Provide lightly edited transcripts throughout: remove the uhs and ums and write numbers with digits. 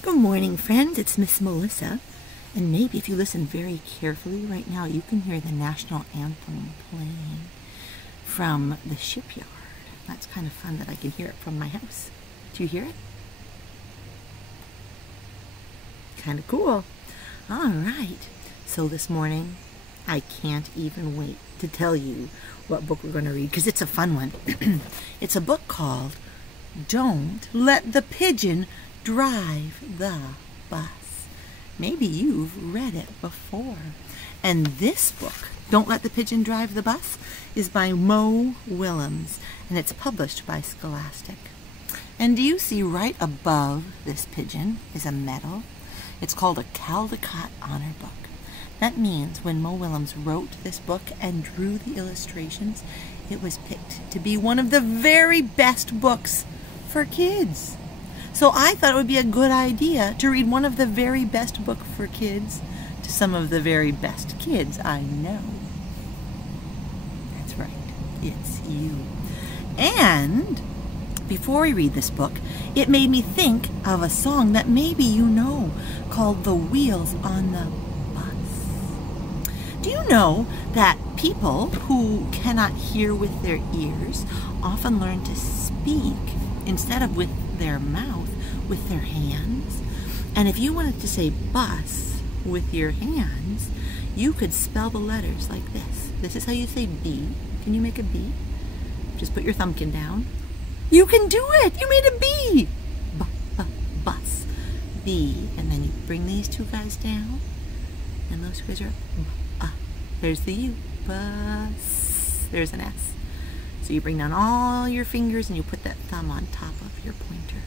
Good morning, friends. It's Miss Melissa. And maybe if you listen very carefully right now, you can hear the national anthem playing from the shipyard. That's kind of fun that I can hear it from my house. Do you hear it? Kind of cool. All right. So this morning, I can't even wait to tell you what book we're going to read because it's a fun one. It's a book called Don't Let the Pigeon Drive the Bus. Maybe you've read it before. And this book, Don't Let the Pigeon Drive the Bus, is by Mo Willems, and it's published by Scholastic. And do you see right above this pigeon is a medal? It's called a Caldecott Honor Book. That means when Mo Willems wrote this book and drew the illustrations, it was picked to be one of the very best books for kids. So I thought it would be a good idea to read one of the very best books for kids to some of the very best kids I know. That's right, it's you. And before we read this book, it made me think of a song that maybe you know called The Wheels on the Bus. Do you know that people who cannot hear with their ears often learn to speak instead of with their mouth, with their hands? And if you wanted to say bus with your hands, you could spell the letters like this. This is how you say B. Can you make a B? Just put your thumbkin down. You can do it! You made a B! Bus. B. And then you bring these two guys down. And those two guys are up. There's the U. Bus. There's an S. So you bring down all your fingers and you put that thumb on top of your pointer.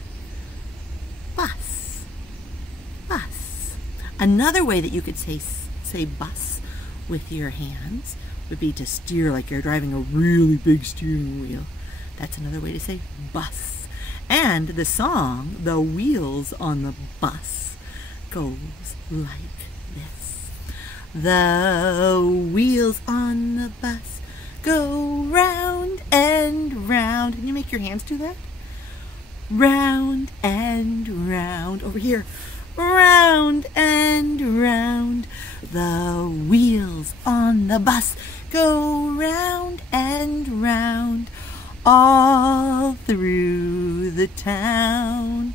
Bus. Bus. Another way that you could say bus with your hands would be to steer like you're driving a really big steering wheel. That's another way to say bus. And the song, The Wheels on the Bus, goes like this. The wheels on the bus go round and round. Can you make your hands do that? Round and round. Over here. Round and round. The wheels on the bus go round and round all through the town.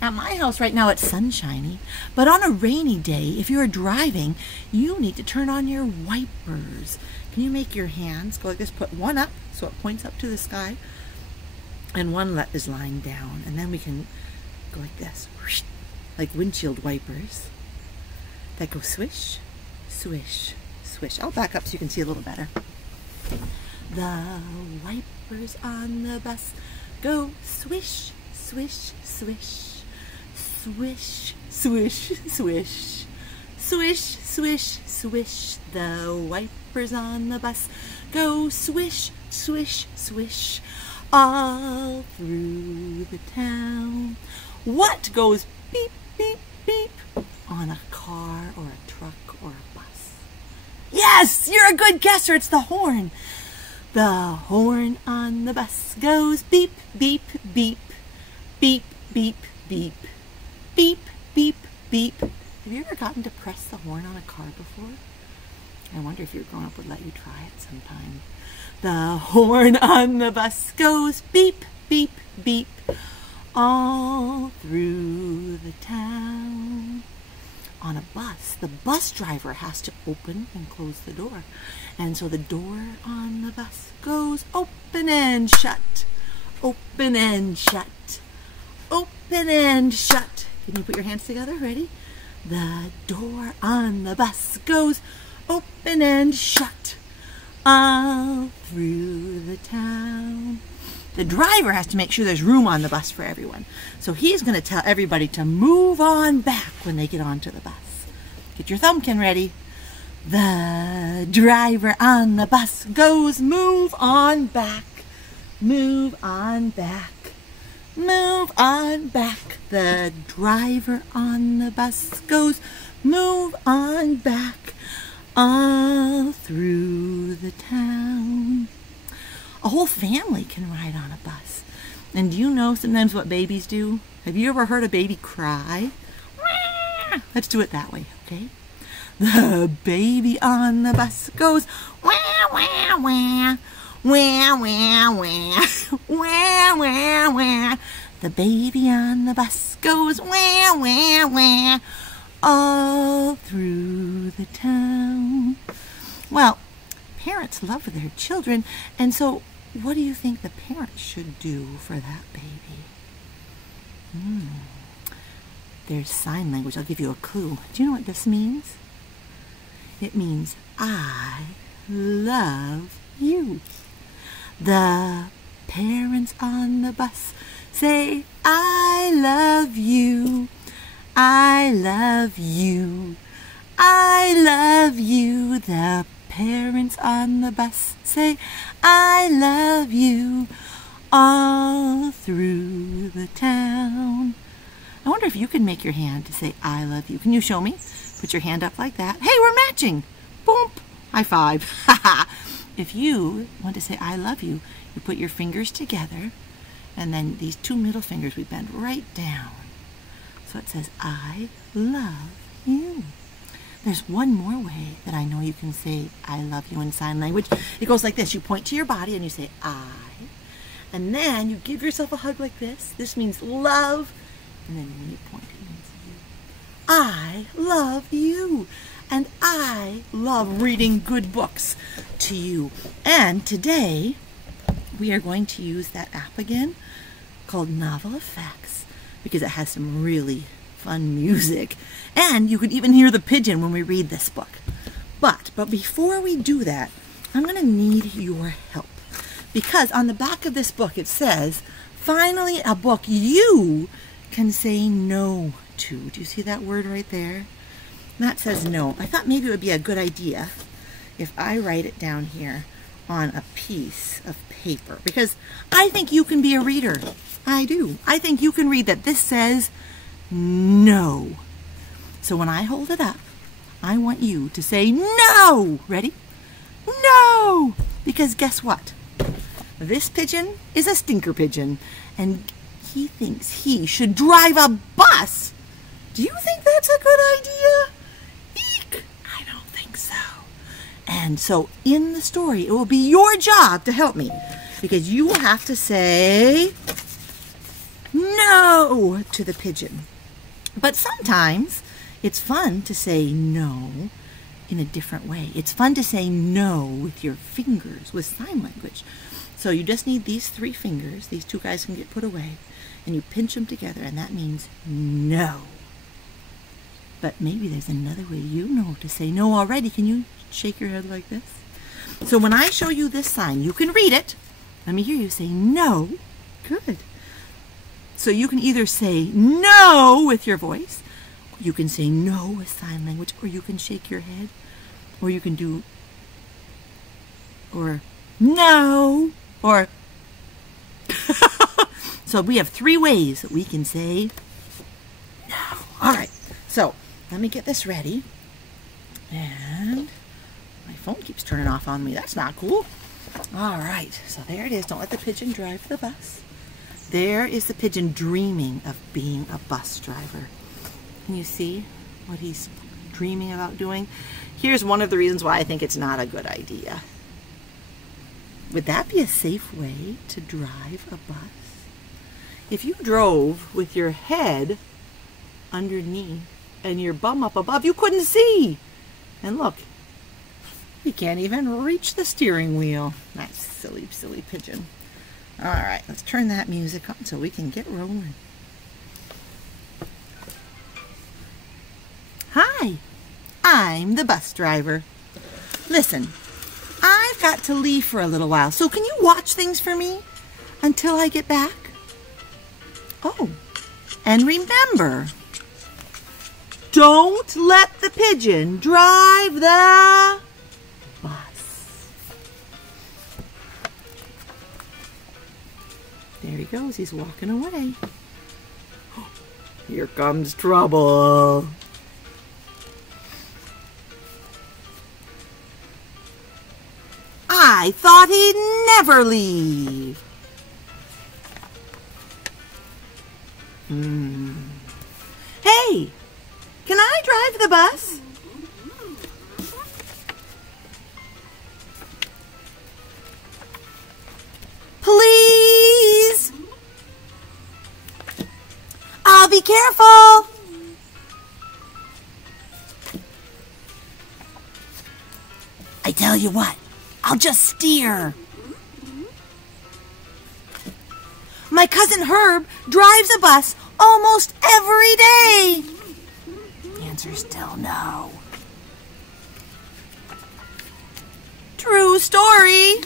At my house right now it's sunshiny, but on a rainy day, if you're driving, you need to turn on your wipers. Can you make your hands go like this? Put one up so it points up to the sky, and one is lying down. And then we can go like this, like windshield wipers that go swish, swish, swish. I'll back up so you can see a little better. The wipers on the bus go swish, swish, swish. Swish, swish, swish. Swish, swish, swish. The wipers on the bus go swish, swish, swish. All through the town. What goes beep, beep, beep on a car or a truck or a bus? Yes, you're a good guesser. It's the horn. The horn on the bus goes beep, beep, beep. Beep, beep, beep. Beep, beep, beep. Have you ever gotten to press the horn on a car before? I wonder if your grown-up would let you try it sometime. The horn on the bus goes beep, beep, beep. All through the town. On a bus, the bus driver has to open and close the door. And so the door on the bus goes open and shut. Open and shut. Open and shut. Can you put your hands together? Ready? The door on the bus goes open and shut all through the town. The driver has to make sure there's room on the bus for everyone. So he's going to tell everybody to move on back when they get onto the bus. Get your thumbkin ready. The driver on the bus goes move on back. Move on back. Move on back. The driver on the bus goes move on back all through the town. A whole family can ride on a bus. And do you know sometimes what babies do? Have you ever heard a baby cry? Let's do it that way, okay? The baby on the bus goes wah, wah, wah, wah, wah, wah, wah, wah, wah. The baby on the bus goes wah, wah, wah, all through the town. Well, parents love their children, and so what do you think the parents should do for that baby? There's sign language. I'll give you a clue. Do you know what this means? It means, I love you. The parents on the bus say, I love you. I love you. I love you. The parents on the bus say, I love you, all through the town. I wonder if you can make your hand to say, I love you. Can you show me? Put your hand up like that. Hey, we're matching. Boom. High five. If you want to say, I love you, you put your fingers together, and then these two middle fingers we bend right down. So it says, I love you. There's one more way that I know you can say, I love you in sign language. It goes like this. You point to your body and you say, I. And then you give yourself a hug like this. This means love. And then when you point, it means you. I love you. And I love reading good books to you. And today, we are going to use that app again called Novel Effects because it has some really fun music. And you could even hear the pigeon when we read this book. But before we do that, I'm going to need your help. Because on the back of this book it says, finally a book you can say no to. Do you see that word right there? That says no. I thought maybe it would be a good idea if I write it down here on a piece of paper. Because I think you can be a reader. I do. I think you can read that this says no. So when I hold it up, I want you to say no. Ready? No! Because guess what? This pigeon is a stinker pigeon, and he thinks he should drive a bus. Do you think that's a good idea? Eek! I don't think so. And so in the story, it will be your job to help me, because you will have to say no to the pigeon. But sometimes it's fun to say no in a different way. It's fun to say no with your fingers, with sign language. So you just need these three fingers. These two guys can get put away. And you pinch them together, and that means no. But maybe there's another way you know to say no already. Can you shake your head like this? So when I show you this sign, you can read it. Let me hear you say no. Good. So you can either say no with your voice, you can say no with sign language, or you can shake your head, or you can do, or no, or so we have three ways that we can say no. All right, so let me get this ready. And my phone keeps turning off on me. That's not cool. All right, so there it is. Don't let the pigeon drive the bus. There is the pigeon dreaming of being a bus driver. Can you see what he's dreaming about doing? Here's one of the reasons why I think it's not a good idea. Would that be a safe way to drive a bus? If you drove with your head underneath and your bum up above, you couldn't see. And look, you can't even reach the steering wheel. That silly, silly pigeon. All right, let's turn that music on so we can get rolling. Hi, I'm the bus driver. Listen, I've got to leave for a little while, so can you watch things for me until I get back? Oh, and remember, don't let the pigeon drive the bus. There he goes, he's walking away. Here comes trouble. I thought he'd never leave. Hey, can I drive the bus? Please? I'll be careful. I tell you what, I'll just steer. My cousin Herb drives a bus almost every day. The answer's still no. True story.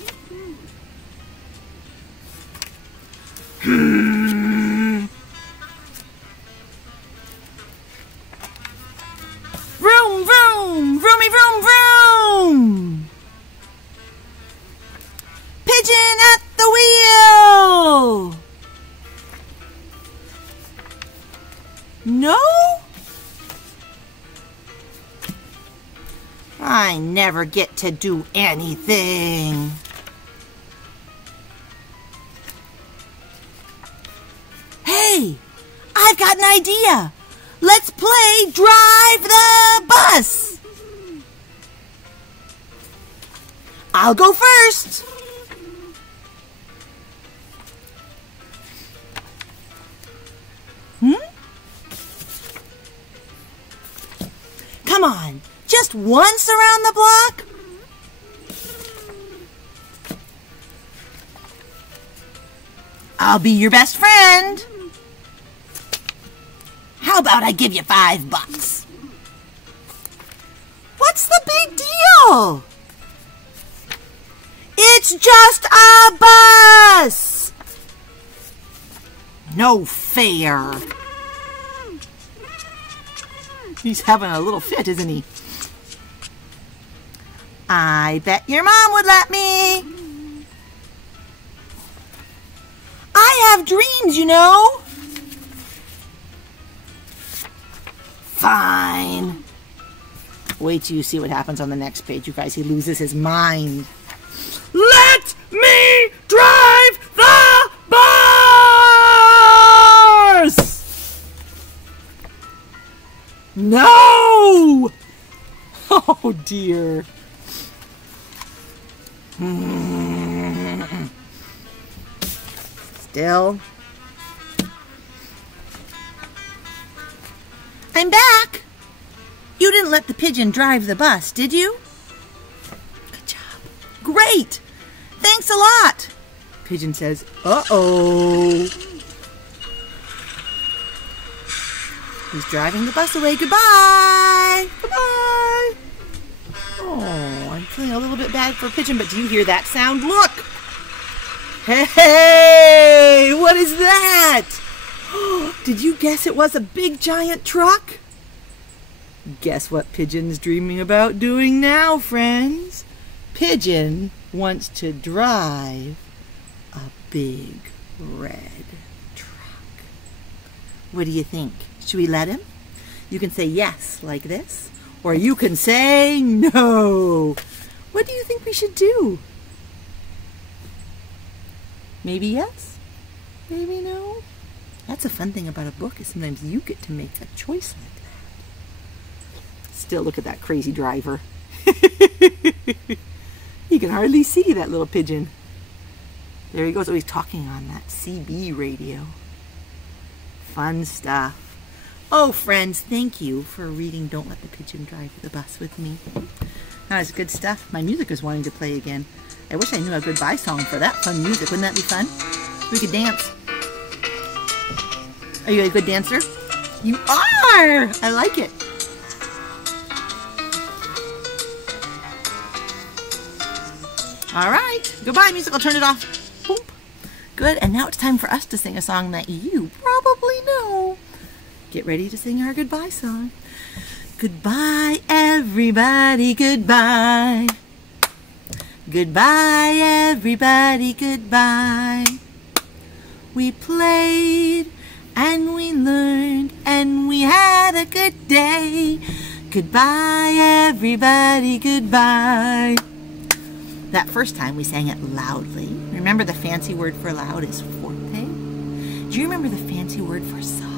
Vroom, vroom, vroomy, vroom, vroom. Pigeon at the wheel. No? I never get to do anything. Hey, I've got an idea. Let's play Drive the Bus. I'll go first. Come on, just once around the block? I'll be your best friend. How about I give you $5? What's the big deal? It's just a bus. No fair. He's having a little fit, isn't he? I bet your mom would let me. I have dreams, you know. Fine. Wait till you see what happens on the next page, you guys. He loses his mind. Let me drive the bus! No! Oh, dear. Still. I'm back. You didn't let the pigeon drive the bus, did you? Good job. Great. Thanks a lot. Pigeon says, uh-oh. He's driving the bus away. Goodbye. Goodbye. Oh, I'm feeling a little bit bad for Pigeon, but do you hear that sound? Look. Hey, what is that? Did you guess it was a big giant truck? Guess what Pigeon's dreaming about doing now, friends? Pigeon wants to drive a big red truck. What do you think? Should we let him? You can say yes, like this, or you can say no. What do you think we should do? Maybe yes? Maybe no? That's a fun thing about a book, is sometimes you get to make a choice like that. Still, look at that crazy driver. You can hardly see that little pigeon. There he goes. Oh, he's talking on that CB radio. Fun stuff. Oh, friends, thank you for reading Don't Let the Pigeon Drive the Bus with me. That was good stuff. My music is wanting to play again. I wish I knew a goodbye song for that fun music. Wouldn't that be fun? We could dance. Are you a good dancer? You are! I like it. All right. Goodbye, music. I'll turn it off. Boop. Good. And now it's time for us to sing a song that you probably know. Get ready to sing our goodbye song. Goodbye, everybody. Goodbye. Goodbye, everybody. Goodbye. We played and we learned and we had a good day. Goodbye, everybody. Goodbye. That first time we sang it loudly. Remember the fancy word for loud is forte? Do you remember the fancy word for soft?